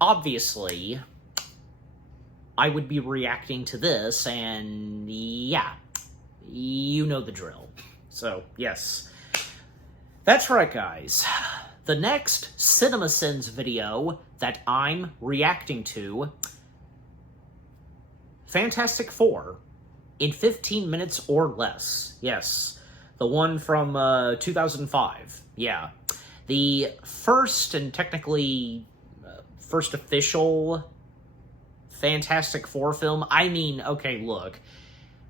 obviously, I would be reacting to this, and yeah, you know the drill. So, yes. That's right, guys. The next CinemaSins video that I'm reacting to, Fantastic Four, in 15 minutes or less. Yes. The one from 2005. Yeah. The first and technically first official Fantastic Four film. I mean, okay, look.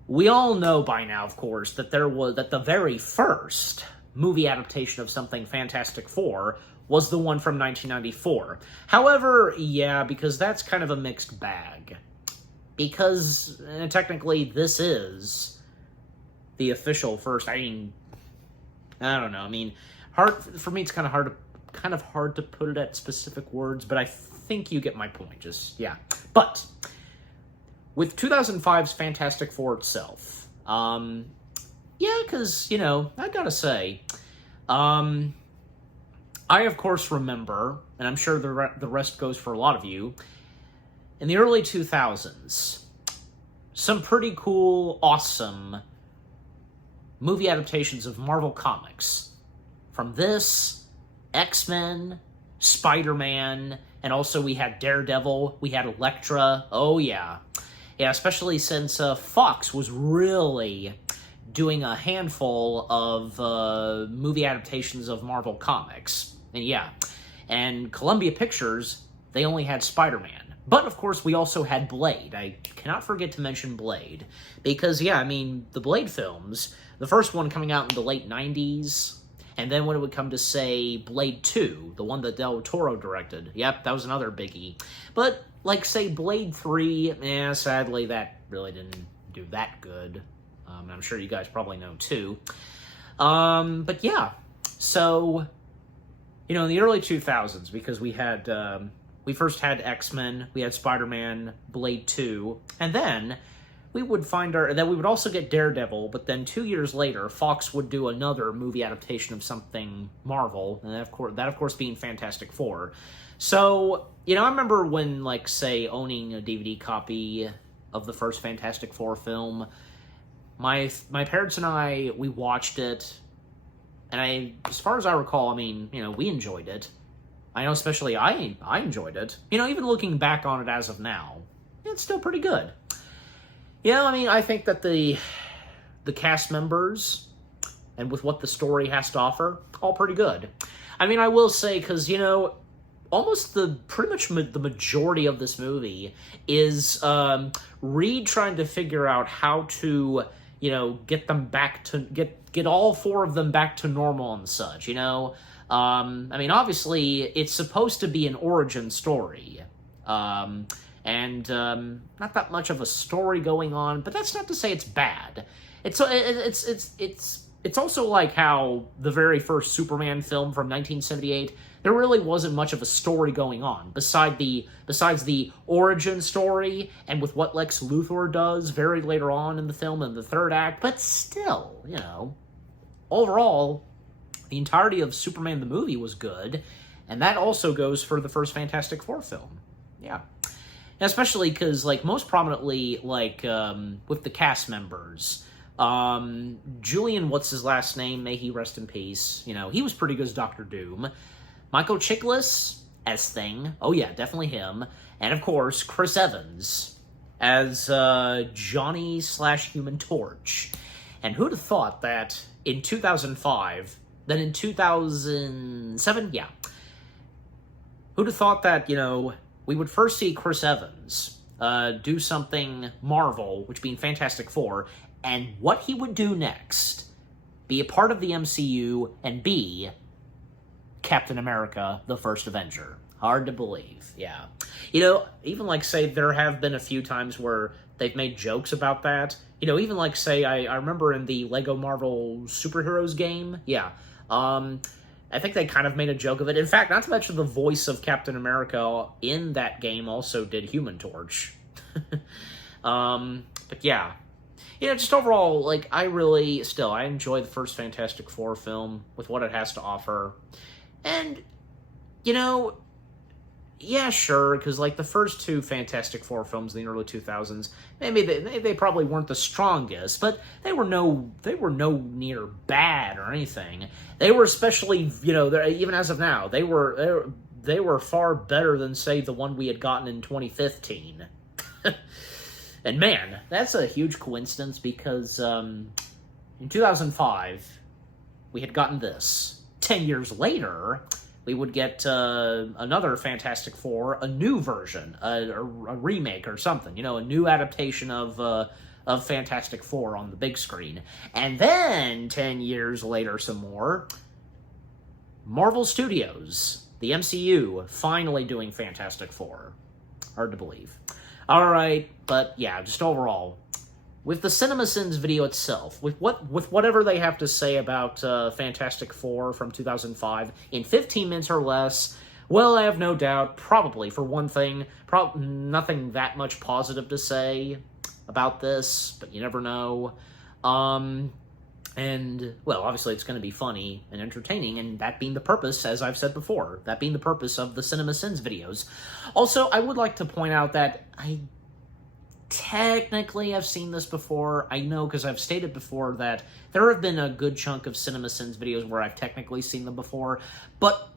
We all know by now, of course, that the very first movie adaptation of something Fantastic Four was the one from 1994. However, yeah, because that's kind of a mixed bag. Because technically this is the official first. I don't know. I mean, for me it's kind of hard to put it at specific words, but I think you get my point. Just yeah. But with 2005's Fantastic Four itself, yeah, because I gotta say, I of course remember, and I'm sure the rest goes for a lot of you. In the early 2000s, some pretty cool, awesome movie adaptations of Marvel Comics. From this, X-Men, Spider-Man, and also we had Daredevil, we had Elektra. Oh yeah. Yeah, especially since Fox was really doing a handful of movie adaptations of Marvel Comics. And yeah, and Columbia Pictures, they only had Spider-Man. But, of course, we also had Blade. I cannot forget to mention Blade. Because, yeah, I mean, the Blade films, the first one coming out in the late 90s, and then when it would come to, say, Blade 2, the one that Del Toro directed, yep, that was another biggie. But, like, say, Blade 3, sadly, that really didn't do that good. And I'm sure you guys probably know, too. But, yeah, so, in the early 2000s, because we had... we first had X-Men, we had Spider-Man, Blade 2, and then we would also get Daredevil, but then 2 years later, Fox would do another movie adaptation of something Marvel, and that of course being Fantastic Four. So, I remember when, like, say, owning a DVD copy of the first Fantastic Four film, my parents and I, we watched it, and as far as I recall, I mean, we enjoyed it. I know especially I enjoyed it. Even looking back on it as of now, it's still pretty good. I mean, I think that the cast members, and with what the story has to offer, all pretty good. I mean, I will say, because, almost pretty much the majority of this movie is Reed trying to figure out how to, get them back to, get all four of them back to normal and such, I mean, obviously, it's supposed to be an origin story, and not that much of a story going on, but that's not to say it's bad. It's also like how the very first Superman film from 1978, there really wasn't much of a story going on, besides the origin story, and with what Lex Luthor does very later on in the film in the third act, but still, overall, the entirety of Superman the movie was good, and that also goes for the first Fantastic Four film. Yeah. And especially because, like, most prominently, like, with the cast members, Julian, what's his last name? May he rest in peace. He was pretty good as Dr. Doom. Michael Chiklis as Thing. Oh, yeah, definitely him. And, of course, Chris Evans as Johnny/Human Torch. And who'd have thought that in 2005... Then in 2007, yeah. Who'd have thought that, we would first see Chris Evans do something Marvel, which being Fantastic Four, and what he would do next, be a part of the MCU, and be Captain America, the First Avenger. Hard to believe, yeah. Even like, say, there have been a few times where they've made jokes about that. Even like, say, I remember in the Lego Marvel Superheroes game, yeah. I think they kind of made a joke of it. In fact, not to mention the voice of Captain America in that game also did Human Torch. But yeah. Just overall, like, I enjoy the first Fantastic Four film with what it has to offer. And, Yeah, sure, because like the first two Fantastic Four films in the early 2000s, maybe they probably weren't the strongest, but they were no near bad or anything. They were especially, even as of now, they were far better than say the one we had gotten in 2015. And man, that's a huge coincidence because in 2005 we had gotten this. 10 years later, we would get another Fantastic Four, a new version, a remake or something, a new adaptation of Fantastic Four on the big screen. And then, 10 years later, some more, Marvel Studios, the MCU, finally doing Fantastic Four. Hard to believe. Alright, but yeah, just overall, with the CinemaSins video itself, with whatever they have to say about Fantastic Four from 2005, in 15 minutes or less, well, I have no doubt, probably, for one thing, nothing that much positive to say about this, but you never know. And, well, obviously it's going to be funny and entertaining, and that being the purpose, as I've said before, that being the purpose of the CinemaSins videos. Also, I would like to point out that I technically have seen this before. I know, because I've stated before that there have been a good chunk of CinemaSins videos where I've technically seen them before, but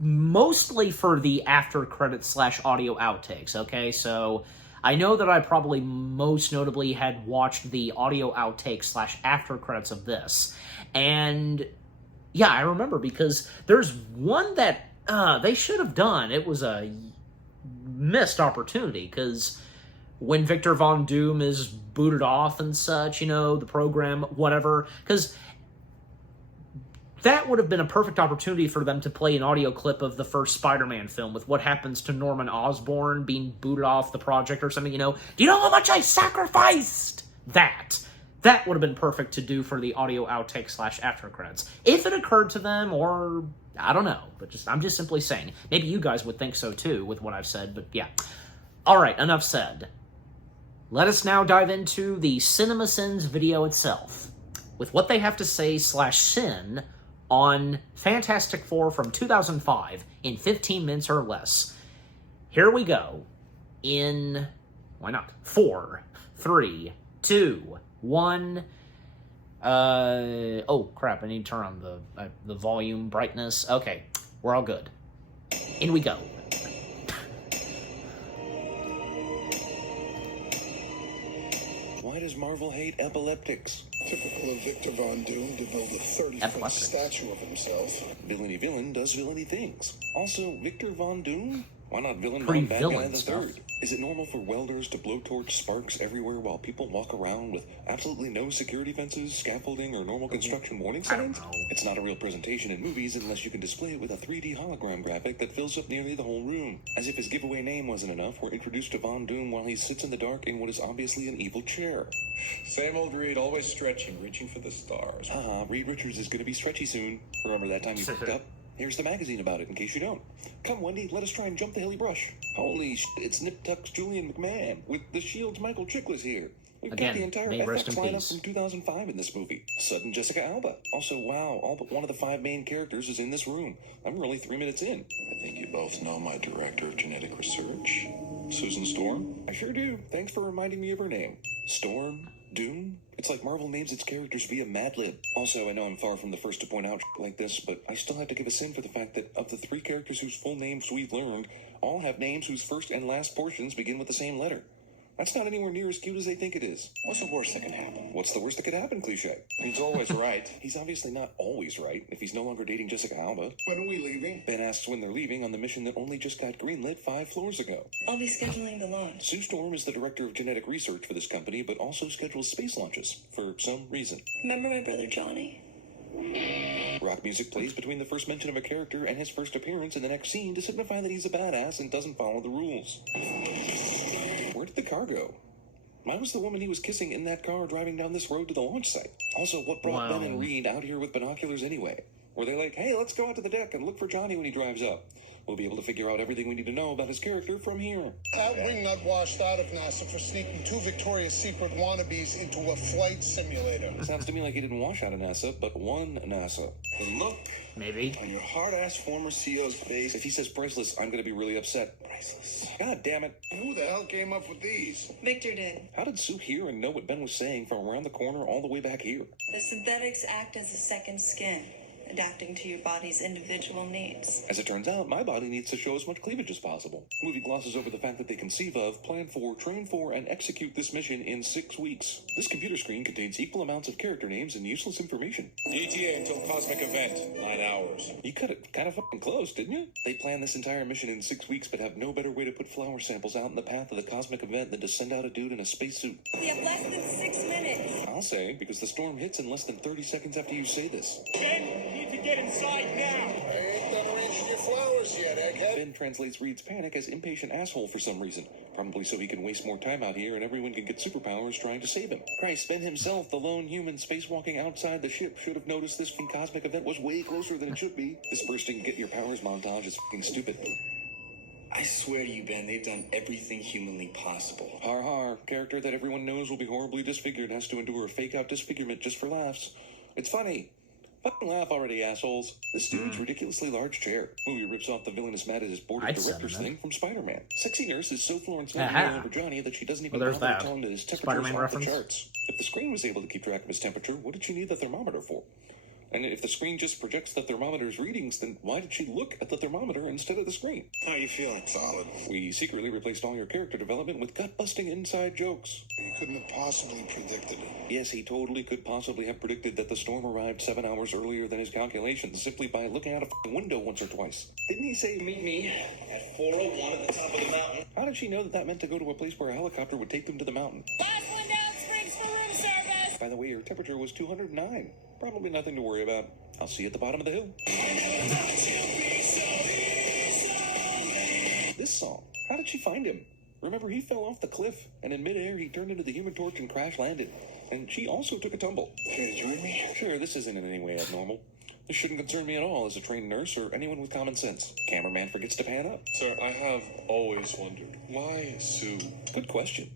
mostly for the after credits / audio outtakes, okay? So I know that I probably most notably had watched the audio outtakes / after credits of this. And yeah, I remember because there's one that they should have done. It was a missed opportunity because when Victor Von Doom is booted off and such, the program, whatever, because that would have been a perfect opportunity for them to play an audio clip of the first Spider-Man film with what happens to Norman Osborn being booted off the project or something, Do you know how much I sacrificed? That would have been perfect to do for the audio outtake / after credits. If it occurred to them, or I don't know, but I'm just simply saying. Maybe you guys would think so too with what I've said, but yeah. Alright, enough said. Let us now dive into the CinemaSins video itself, with what they have to say / sin on Fantastic Four from 2005 in 15 minutes or less. Here we go. In, why not? 4, 3, 2, 1. Oh crap! I need to turn on the volume brightness. Okay, we're all good. In we go. Why does Marvel hate epileptics? Typical of Victor Von Doom to build a 30-foot statue of himself. Villainy villain does villainy things. Also, Victor Von Doom? Why not villain Pretty Von Bad Guy villain the stuff. Third? Is it normal for welders to blowtorch sparks everywhere while people walk around with absolutely no security fences, scaffolding, or normal construction warning signs? It's not a real presentation in movies unless you can display it with a 3D hologram graphic that fills up nearly the whole room. As if his giveaway name wasn't enough, we're introduced to Von Doom while he sits in the dark in what is obviously an evil chair. Same old Reed, always stretching, reaching for the stars. Reed Richards is gonna be stretchy soon. Remember that time you picked up? Here's the magazine about it, in case you don't. Come, Wendy, let us try and jump the hilly brush. Holy it's Nip Tuck's Julian McMahon, with the Shield's Michael Chiklis here. We've got Again, the entire may rest FX in lineup peace. from 2005 in this movie. Sudden Jessica Alba. Also, wow, all but one of the 5 main characters is in this room. I'm only 3 minutes in. I think you both know my director of genetic research. Susan Storm? I sure do. Thanks for reminding me of her name. Storm? Doom? It's like Marvel names its characters via Mad Lib. Also, I know I'm far from the first to point out like this, but I still have to give a sin for the fact that of the 3 characters whose full names we've learned, all have names whose first and last portions begin with the same letter. That's not anywhere near as cute as they think it is. What's the worst that can happen? What's the worst that could happen, cliche? He's always right. He's obviously not always right if he's no longer dating Jessica Alba. When are we leaving? Ben asks when they're leaving on the mission that only just got greenlit 5 floors ago. I'll be scheduling the launch. Sue Storm is the director of genetic research for this company, but also schedules space launches, for some reason. Remember my brother Johnny? Rock music plays between the first mention of a character and his first appearance in the next scene to signify that he's a badass and doesn't follow the rules. Where did the car go? Why was the woman he was kissing in that car driving down this road to the launch site? Also, what brought Ben and Reed out here with binoculars anyway? Were they like, hey, let's go out to the deck and look for Johnny when he drives up? We'll be able to figure out everything we need to know about his character from here. That wingnut washed out of NASA for sneaking 2 Victoria's Secret wannabes into a flight simulator. Sounds to me like he didn't wash out of NASA, but one NASA. The look Maybe. on your hard-ass former CEO's face. If he says priceless, I'm gonna be really upset. Priceless. God damn it. Who the hell came up with these? Victor did. How did Sue hear and know what Ben was saying from around the corner all the way back here? The synthetics act as a second skin, adapting to your body's individual needs. As it turns out, my body needs to show as much cleavage as possible. Movie glosses over the fact that they conceive of, plan for, train for, and execute this mission in 6 weeks. This computer screen contains equal amounts of character names and useless information. ETA until cosmic event, 9 hours. You cut it kind of fucking close, didn't you? They plan this entire mission in 6 weeks, but have no better way to put flower samples out in the path of the cosmic event than to send out a dude in a spacesuit. We have less than 6 minutes. I'll say, because the storm hits in less than 30 seconds after you say this. Ben, you need to get inside now. I ain't done arranging your flowers yet, egghead. Ben translates Reed's panic as impatient asshole for some reason. Probably so he can waste more time out here and everyone can get superpowers trying to save him. Christ, Ben himself, the lone human spacewalking outside the ship, should have noticed this fucking cosmic event was way closer than it should be. This bursting get your powers montage is fucking stupid. I swear to you, Ben, they've done everything humanly possible. Har har, character that everyone knows will be horribly disfigured has to endure a fake-out disfigurement just for laughs. It's funny. Fucking laugh already, assholes. This dude's ridiculously large chair. Movie rips off the villainous Mattis' board of I'd send directors him thing from Spider-Man. Sexy nurse is so Florence Aha. Nightingale over Johnny that she doesn't even Well, there's bother that. to tell him that his temperature's Spider-Man off the reference. charts. If the screen was able to keep track of his temperature, what did she need the thermometer for? And if the screen just projects the thermometer's readings, then why did she look at the thermometer instead of the screen? How are you feeling? Solid. We secretly replaced all your character development with gut-busting inside jokes. You couldn't have possibly predicted it. Yes, he totally could possibly have predicted that the storm arrived 7 hours earlier than his calculations simply by looking out a f***ing window once or twice. Didn't he say, Meet me at 4:01 at the top of the mountain. how did she know that that meant to go to a place where a helicopter would take them to the mountain? Last one down, Springs for room service. By the way, her temperature was 209. Probably nothing to worry about. I'll see you at the bottom of the hill. This song, how did she find him? Remember, he fell off the cliff, and in midair he turned into the Human Torch and crash landed. And she also took a tumble. Care to join me? Sure, this isn't in any way abnormal. This shouldn't concern me at all as a trained nurse or anyone with common sense. Cameraman forgets to pan up. Sir, I have always wondered, why Sue? Good question.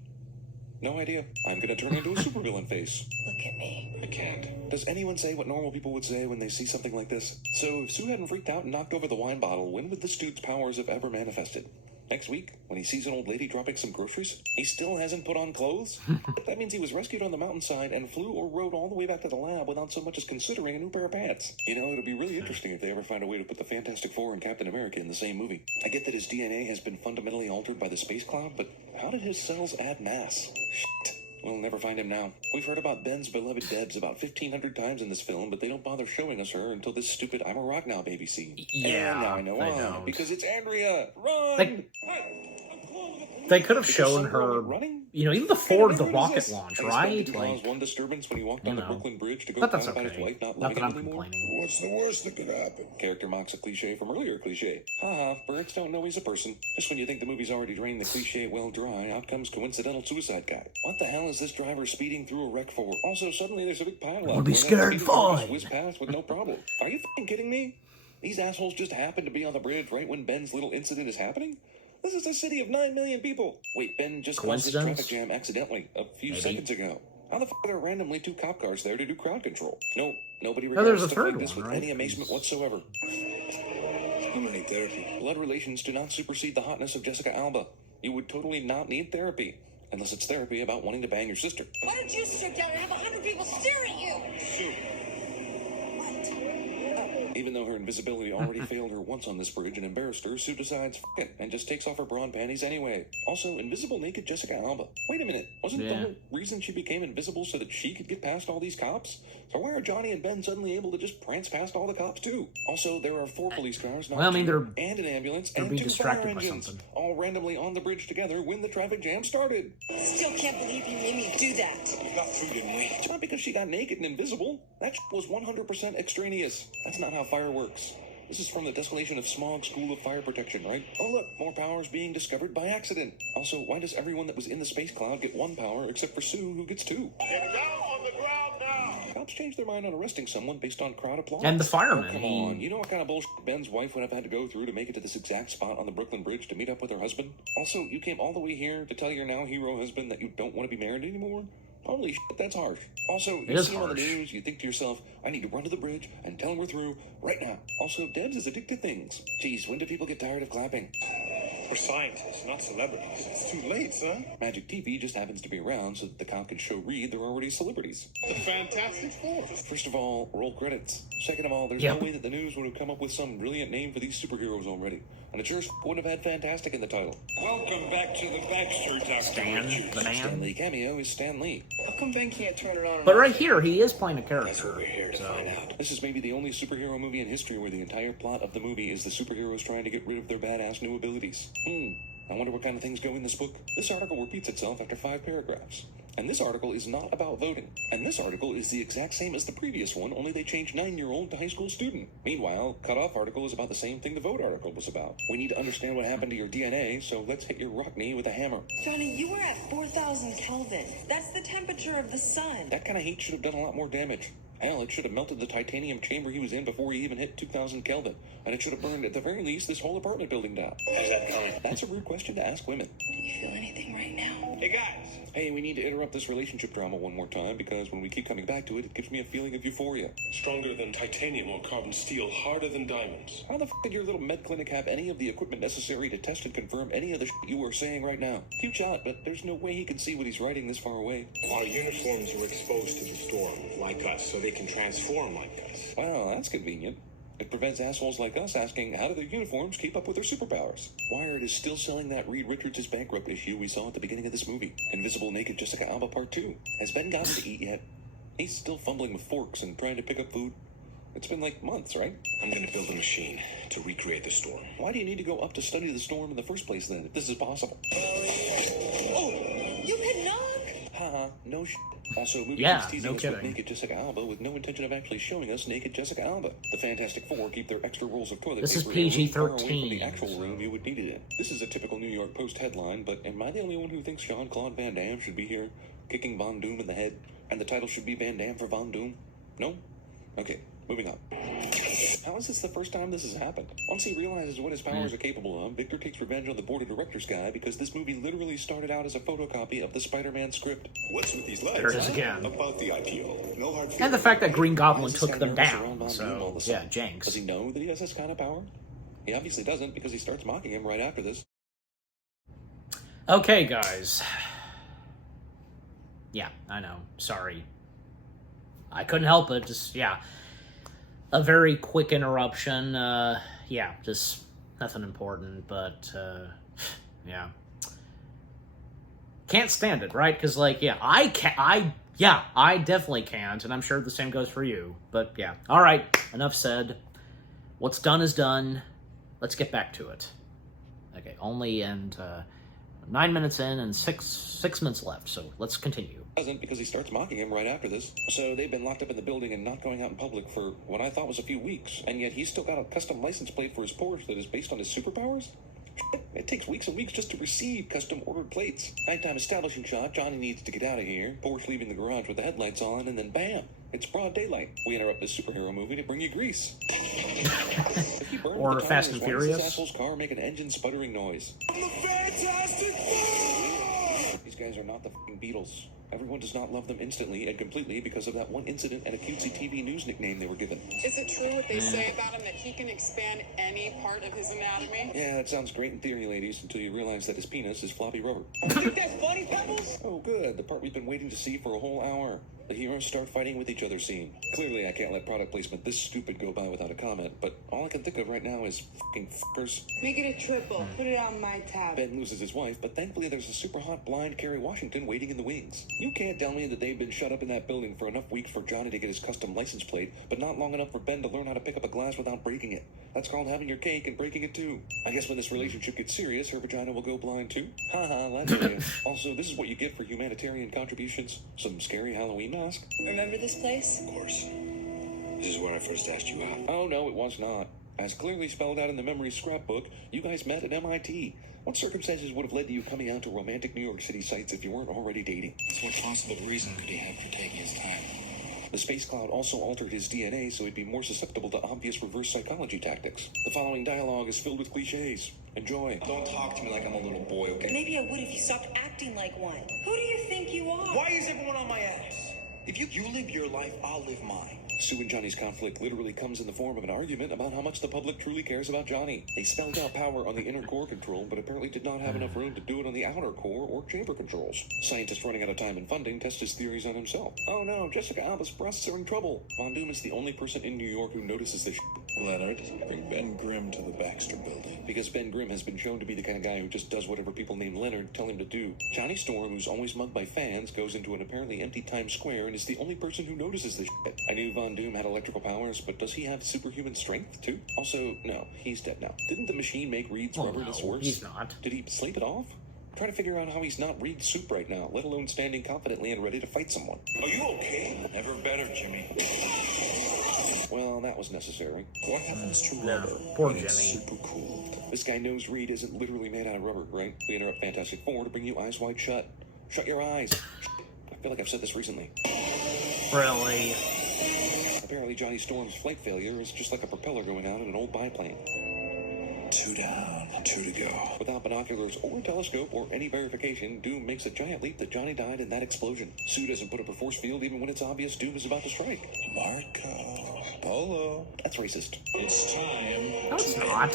No idea. I'm gonna turn into a supervillain face. Look at me. I can't. Does anyone say what normal people would say when they see something like this? So, if Sue hadn't freaked out and knocked over the wine bottle, when would this dude's powers have ever manifested? Next week, when he sees an old lady dropping some groceries? He still hasn't put on clothes? That means he was rescued on the mountainside and flew or rode all the way back to the lab without so much as considering a new pair of pants. You know, it'll be really interesting if they ever find a way to put the Fantastic Four and Captain America in the same movie. I get that his DNA has been fundamentally altered by the space cloud, but how did his cells add mass? Shit. We'll never find him now. We've heard about Ben's beloved Debs about 1,500 times in this film, but they don't bother showing us her until this stupid I'm a Rock Now baby scene. Yeah, And I know they why. don't. Because it's Andrea! Run! They could have Is there shown some girl her, running? you know, even before the What is rocket this? launch, And his right? friend did Like, cause one disturbance when he walked you on the know. Brooklyn Bridge to go But that's find about his okay. wife not Not loving that him I'm anymore. complaining. What's the worst that could happen? Character mocks a cliche from earlier cliche. Haha, birds don't know he's a person. Just when you think the movie's already drained the cliche well dry, out comes coincidental suicide guy. What the hell is this driver speeding through a wreck for? Also, suddenly there's a big pileup. Wanna be where that scared? speeding car just Fine. whizzed past with no problem. Are you fucking kidding me? These assholes just happen to be on the bridge right when Ben's little incident is happening? This is a city of 9 million people. Wait, Ben just caused this Coincidence? traffic jam accidentally a few Maybe. seconds ago. How the f*** are there randomly 2 cop cars there to do crowd control? No, nobody No, there's regards a stuff third like this one, with right? any amazement whatsoever. I'm gonna need therapy. Blood relations do not supersede the hotness of Jessica Alba. You would totally not need therapy. Unless it's therapy about wanting to bang your sister. Why don't you sit down and have 100 people stare at you? Even though her invisibility already failed her once on this bridge and embarrassed her, Sue decides f it and just takes off her bra and panties anyway. Also, invisible naked Jessica Alba. Wait a minute, wasn't the Yeah. whole reason she became invisible so that she could get past all these cops? So why are Johnny and Ben suddenly able to just prance past all the cops too? Also, there are 4 police cars, not Well, I mean, 2, they're- and an ambulance, they're and being 2 distracted fire by engines, something. all randomly on the bridge together when the traffic jam started. Still can't believe you made me do that. We got through, didn't we? It's not because she got naked and invisible. That was 100% extraneous. That's not how fire works. This is from the Desolation of Smog School of Fire Protection, right? Oh look, more powers being discovered by accident. Also, why does everyone that was in the space cloud get 1 power except for Sue, who gets 2? Get down on the ground now. cops change their mind on arresting someone based on crowd applause. And the fireman, Oh, come on. You know what kind of bullshit Ben's wife would have had to go through to make it to this exact spot on the Brooklyn Bridge to meet up with her husband? Also, you came all the way here to tell your now hero husband that you don't want to be married anymore? Holy shit, that's harsh. Also, you see him on the news, you think to yourself, I need to run to the bridge and tell him we're through right now. Also, Debs is addicted to things. Geez, when do people get tired of clapping? We're scientists, not celebrities. It's too late, son. Magic TV just happens to be around so that the cop can show Reed they're already celebrities. The Fantastic Four. First of all, roll credits. Second of all, there's no way that the news would have come up with some brilliant name for these superheroes already. And it sure wouldn't have had Fantastic in the title. Welcome back to the Baxter, Dr. Stan, Richards. the man. Stan Lee cameo is Stan Lee. How come Ben can't turn it on? But right here, he is playing a character. That's what we're here to find out. This is maybe the only superhero movie in history where the entire plot of the movie is the superheroes trying to get rid of their badass new abilities. I wonder what kind of things go in this book. This article repeats itself after 5 paragraphs. And this article is not about voting. And this article is the exact same as the previous one, only they changed 9-year-old to high school student. Meanwhile, Cut-Off article is about the same thing the vote article was about. We need to understand what happened to your DNA, so let's hit your rock knee with a hammer. Johnny, you were at 4,000 Kelvin. That's the temperature of the sun. That kind of heat should have done a lot more damage. Hell, it should have melted the titanium chamber he was in before he even hit 2,000 Kelvin. And it should have burned, at the very least, this whole apartment building down. How's that coming? That's a rude question to ask women. Do you feel anything right now? Hey, guys. Hey, we need to interrupt this relationship drama one more time, because when we keep coming back to it, it gives me a feeling of euphoria. Stronger than titanium or carbon steel, harder than diamonds. How the f*** did your little med clinic have any of the equipment necessary to test and confirm any of the shit you were saying right now? Cute shot, but there's no way he can see what he's writing this far away. Our uniforms were exposed to the storm, like us, so they can transform like us. Wow, that's convenient. It prevents assholes like us asking, how do their uniforms keep up with their superpowers? Wired is still selling that Reed Richards is bankrupt issue we saw at the beginning of this movie. Invisible Naked Jessica Alba Part 2. Has Ben gotten to eat yet? He's still fumbling with forks and trying to pick up food. It's been like months, right? I'm gonna build a machine to recreate the storm. Why do you need to go up to study the storm in the first place then, if this is possible? You can knock! Haha, no shit. Also, movie Yeah, keeps teasing no us kidding. with Naked Jessica Alba with no intention of actually showing us Naked Jessica Alba. The Fantastic Four keep their extra rolls of toilet This is paper in a room far away from PG-13, the actual so- room you would need it in. This is a typical New York Post headline, but am I the only one who thinks Jean-Claude Van Damme should be here, kicking Von Doom in the head, and the title should be Van Damme for Von Doom? No? Okay, moving on. How is this the first time this has happened? Once he realizes what his powers are capable of, Victor takes revenge on the board of directors guy because this movie literally started out as a photocopy of the Spider-Man script. What's with these lights? There it is again. About the IPO. No hard And the fact that Green Goblin Why is this took guy them nervous around down. Von Doom all of So, a yeah, sudden? Jenks. Does he know that he has this kind of power? He obviously doesn't because he starts mocking him right after this. Okay, guys. Yeah, I know. Sorry. I couldn't help it. Just, yeah. A very quick interruption. Yeah, just nothing important, but, yeah. Can't stand it, right? Because, like, yeah, I definitely can't, and I'm sure the same goes for you. But, yeah. All right, enough said. What's done is done. Let's get back to it. Okay, only, and, 9 minutes in and six minutes left, so let's continue. Doesn't because he starts mocking him right after this. So they've been locked up in the building and not going out in public for what I thought was a few weeks, and yet he's still got a custom license plate for his Porsche that is based on his superpowers? It takes weeks and weeks just to receive custom ordered plates. Nighttime establishing shot, Johnny needs to get out of here, Porsche leaving the garage with the headlights on, and then bam, it's broad daylight. We interrupt this superhero movie to bring you Grease. If he burned Or with the Fast tires, and why does this Furious. asshole's car make an engine sputtering noise? The Fantastic Four! These guys are not the f***ing Beatles. Everyone does not love them instantly and completely because of that one incident and a cutesy TV news nickname they were given. Is it true what they say about him, that he can expand any part of his anatomy? Yeah, that sounds great in theory, ladies, until you realize that his penis is floppy rubber. Think that's funny, Pebbles? Oh, good. The part we've been waiting to see for a whole hour. The heroes start fighting with each other scene. Clearly, I can't let product placement this stupid go by without a comment, but all I can think of right now is f***ing f***ers. Make it a triple. Put it on my tab. Ben loses his wife, but thankfully there's a super hot blind Kerry Washington waiting in the wings. You can't tell me that they've been shut up in that building for enough weeks for Johnny to get his custom license plate, but not long enough for Ben to learn how to pick up a glass without breaking it. That's called having your cake and breaking it too. I guess when this relationship gets serious, her vagina will go blind too. Haha, that's it. Also, this is what you get for humanitarian contributions. Some scary Halloween mask. Remember this place? Of course. This is where I first asked you out. Oh no, it was not. As clearly spelled out in the memory scrapbook, you guys met at MIT. What circumstances would have led to you coming out to romantic New York City sites if you weren't already dating? What possible reason could he have for taking his time? The space cloud also altered his DNA so he'd be more susceptible to obvious reverse psychology tactics. The following dialogue is filled with cliches. Enjoy. Don't talk to me like I'm a little boy, okay? Maybe I would if you stopped acting like one. Who do you think you are? Why is everyone on my ass? If you live your life, I'll live mine. Sue and Johnny's conflict literally comes in the form of an argument about how much the public truly cares about Johnny. They spelled out power on the inner core control, but apparently did not have enough room to do it on the outer core or chamber controls. Scientist running out of time and funding tests his theories on himself. Oh no, Jessica Alba's breasts are in trouble. Von Doom is the only person in New York who notices this Leonard, bring Ben Grimm to the Baxter Building. because Ben Grimm has been shown to be the kind of guy who just does whatever people named Leonard tell him to do. Johnny Storm, who's always mugged by fans, goes into an apparently empty Times Square and is the only person who notices this shit. I knew Von Doom had electrical powers, but does he have superhuman strength too? Also, no, he's dead now. Didn't the machine make Reed's rubber this worse? He's not. Did he sleep it off? Try to figure out how he's not Reed's soup right now, let alone standing confidently and ready to fight someone. Are you okay? Never better, Jimmy. Well, that was necessary. What happens to No, rubber poor when it's Jimmy. super cool? This guy knows Reed isn't literally made out of rubber, right? We interrupt Fantastic Four to bring you Eyes Wide Shut. Shut your eyes. I feel like I've said this recently. Really? Apparently Johnny Storm's flight failure is just like a propeller going out in an old biplane. 2 down, 2 to go. Without binoculars or a telescope or any verification, Doom makes a giant leap that Johnny died in that explosion. Sue doesn't put up a force field even when it's obvious Doom is about to strike. Marco Polo. That's racist. It's time. No, it's not.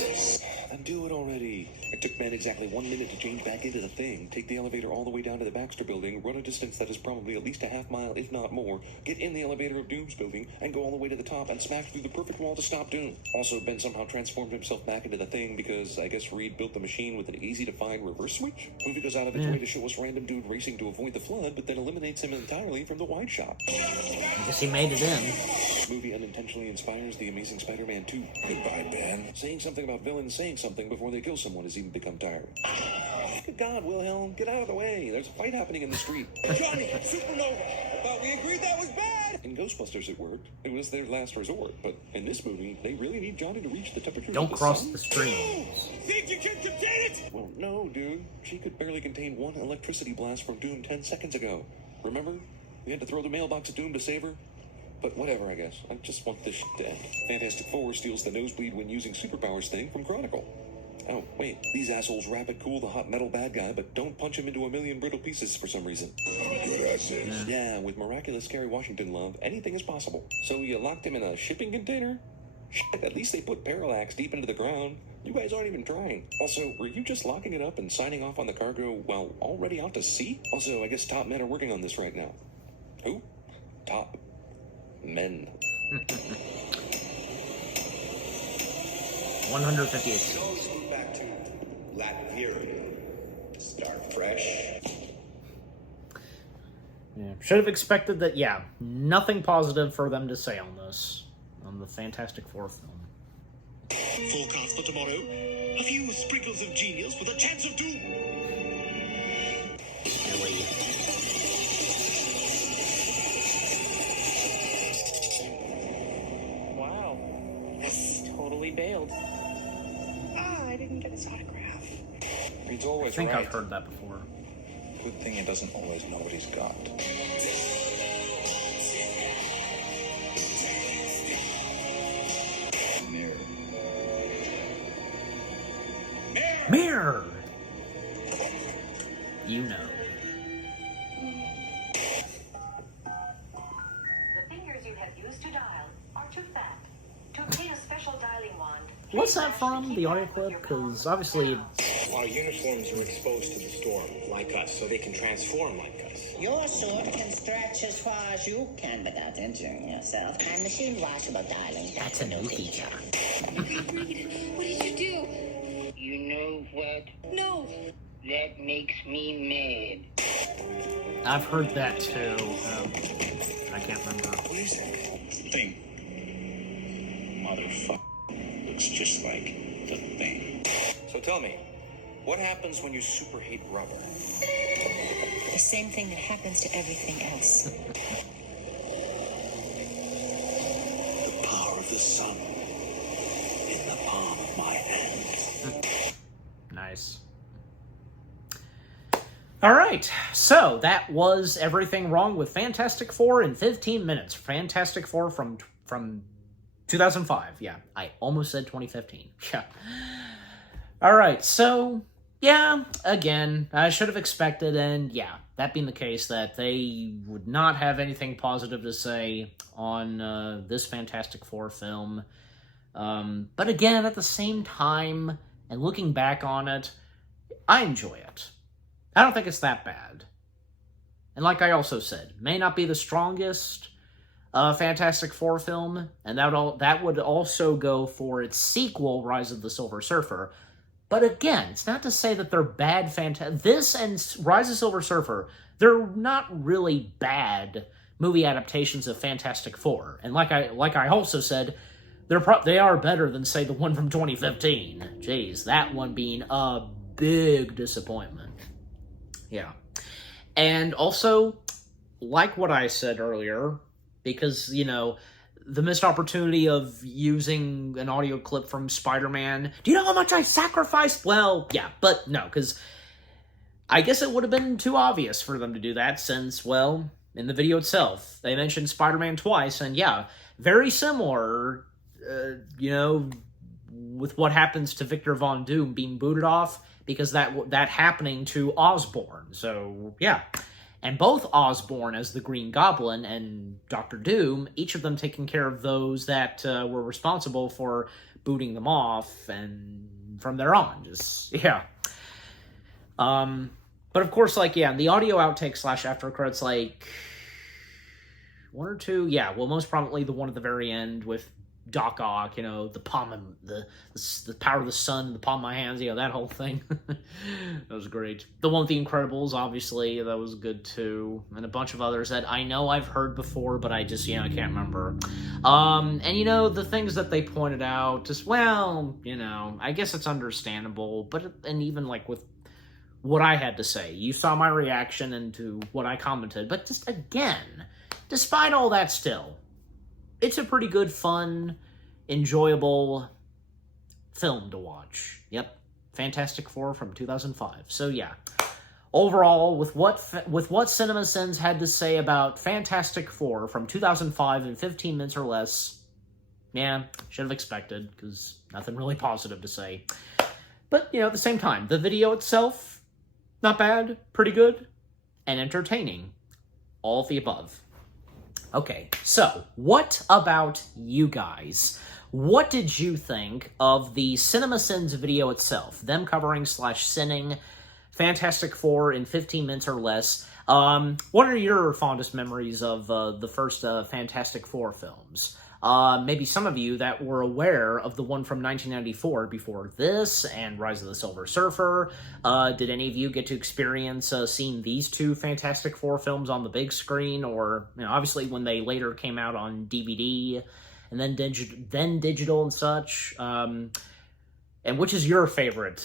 Then do it already. It took Ben exactly 1 minute to change back into the thing, take the elevator all the way down to the Baxter Building, run a distance that is probably at least a half mile, if not more, get in the elevator of Doom's building, and go all the way to the top and smash through the perfect wall to stop Doom. Also, Ben somehow transformed himself back into the thing because I guess Reed built the machine with an easy-to-find reverse switch? Movie goes out of its way to show us random dude racing to avoid the flood, but then eliminates him entirely from the wide shot. I guess he made it in. This movie unintentionally inspires The Amazing Spider-Man 2. Goodbye, Ben. Saying something about villains saying something before they kill someone has even become tiring. Good God, Wilhelm, get out of the way. There's a fight happening in the street. Johnny, supernova. I thought we agreed that was bad. In Ghostbusters it worked. It was their last resort. But in this movie, they really need Johnny to reach the temperature of Don't the cross sun? the streams. Think you can contain it? Well, no, dude. She could barely contain one electricity blast from Doom 10 seconds ago. Remember? We had to throw the mailbox at Doom to save her? But whatever, I guess. I just want this shit to end. Fantastic Four steals the nosebleed when using superpowers thing from Chronicle. Oh, wait. These assholes rapid cool the hot metal bad guy, but don't punch him into a million brittle pieces for some reason. Good assist. Yeah, with miraculous Kerry Washington love, anything is possible. So you locked him in a shipping container? Shit, at least they put Parallax deep into the ground. You guys aren't even trying. Also, were you just locking it up and signing off on the cargo while already out to sea? Also, I guess top men are working on this right now. Who? Top men. 158. So let's move back to Latveria. Start fresh. Yeah. Should have expected that, yeah, nothing positive for them to say on this, on the Fantastic Four film. Forecast for tomorrow. A few sprinkles of genius with a chance of doom. Really. Wow. Totally bailed. I didn't get his autograph. He's I always think right. I've heard that before. Good thing he doesn't always know what he's got. Mirror! You know. The fingers you have used to dial are too fat. To obtain a special dialing wand. What's that from, the audio clip? Because obviously Our uniforms are exposed to the storm, like us, so they can transform like us. Your sword can stretch as far as you can without injuring yourself. And machine washable dialing, that's a new feature. Reed, what did you do? You know what? No. That makes me mad. I've heard that too. I can't remember. What is that thing? Motherfucker. Looks just like the thing. So tell me, what happens when you superheat rubber? The same thing that happens to everything else. The power of the sun in the palm of my hand. Nice. All right, so that was everything wrong with Fantastic Four in 15 minutes. Fantastic Four from 2005. Yeah, I almost said 2015. Yeah. All right, so yeah, again, I should have expected, and yeah, that being the case, that they would not have anything positive to say on this Fantastic Four film. But again, at the same time, and looking back on it, I enjoy it. I don't think it's that bad. And like I also said, may not be the strongest Fantastic Four film, and that would also go for its sequel, Rise of the Silver Surfer. But again, it's not to say that they're bad this and Rise of the Silver Surfer, they're not really bad movie adaptations of Fantastic Four. And like I also said, they are better than, say, the one from 2015. Jeez, that one being a big disappointment. Yeah. And also, like what I said earlier, because, you know, the missed opportunity of using an audio clip from Spider-Man. Do you know how much I sacrificed? Well, yeah, but no, because I guess it would have been too obvious for them to do that since, well, in the video itself, they mentioned Spider-Man twice, and yeah, very similar, you know, with what happens to Victor Von Doom being booted off, because that happening to Osborn. So, yeah. And both Osborn as the Green Goblin and Dr. Doom, each of them taking care of those that were responsible for booting them off, and from there on, just, yeah. But of course, like, yeah, the audio outtake / after credits, like, one or two, yeah, well, most prominently the one at the very end with Doc Ock, you know, the palm, the power of the sun, the palm of my hands, you know, that whole thing. That was great. The one with the Incredibles, obviously, that was good too. And a bunch of others that I know I've heard before, but I just, you know, I can't remember. And, you know, the things that they pointed out, just, well, you know, I guess it's understandable, and even, like, with what I had to say, you saw my reaction into what I commented, but just, again, despite all that still, it's a pretty good, fun, enjoyable film to watch. Yep, Fantastic Four from 2005. So yeah, overall, with what CinemaSins had to say about Fantastic Four from 2005 in 15 minutes or less, yeah, should have expected, because nothing really positive to say. But, you know, at the same time, the video itself, not bad, pretty good, and entertaining. All of the above. Okay, so what about you guys? What did you think of the CinemaSins video itself? Them covering / sinning Fantastic Four in 15 minutes or less. What are your fondest memories of the first Fantastic Four films? Maybe some of you that were aware of the one from 1994 before this, and Rise of the Silver Surfer. Did any of you get to experience seeing these two Fantastic Four films on the big screen, or, you know, obviously when they later came out on DVD, and then digital and such? And which is your favorite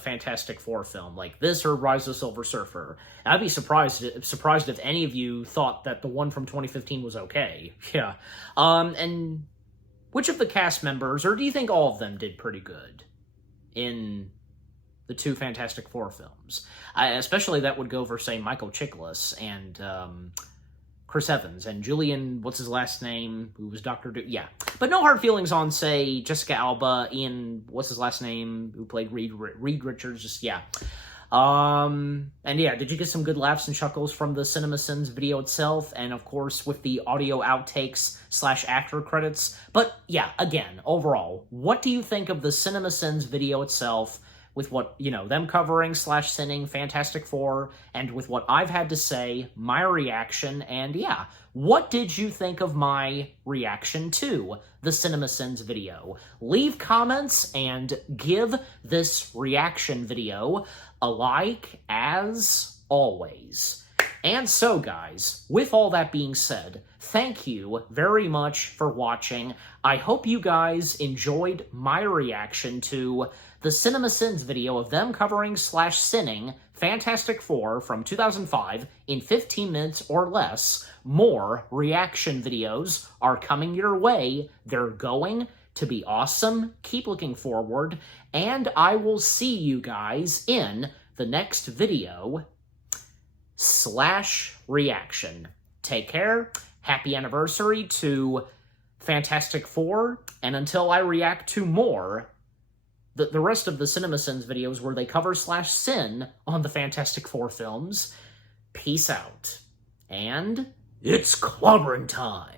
Fantastic Four film, like this or Rise of the Silver Surfer? I'd be surprised if any of you thought that the one from 2015 was okay. Yeah. And which of the cast members, or do you think all of them did pretty good in the two Fantastic Four films? Especially that would go for, say, Michael Chiklis and Chris Evans, and Julian, what's his last name, who was Dr. Doom, yeah. But no hard feelings on, say, Jessica Alba, Ian, what's his last name, who played Reed Richards, just, yeah. And yeah, did you get some good laughs and chuckles from the CinemaSins video itself, and of course, with the audio outtakes / after credits? But yeah, again, overall, what do you think of the CinemaSins video itself, with what, you know, them covering / sinning Fantastic Four, and with what I've had to say, my reaction, and yeah, what did you think of my reaction to the CinemaSins video? Leave comments and give this reaction video a like, as always. And so, guys, with all that being said, thank you very much for watching. I hope you guys enjoyed my reaction to the CinemaSins video of them covering / sinning Fantastic Four from 2005 in 15 minutes or less. More reaction videos are coming your way. They're going to be awesome. Keep looking forward, and I will see you guys in the next video. /reaction. Take care. Happy anniversary to Fantastic Four. And until I react to more, the rest of the CinemaSins videos where they cover /sin on the Fantastic Four films, peace out. And it's clobbering time.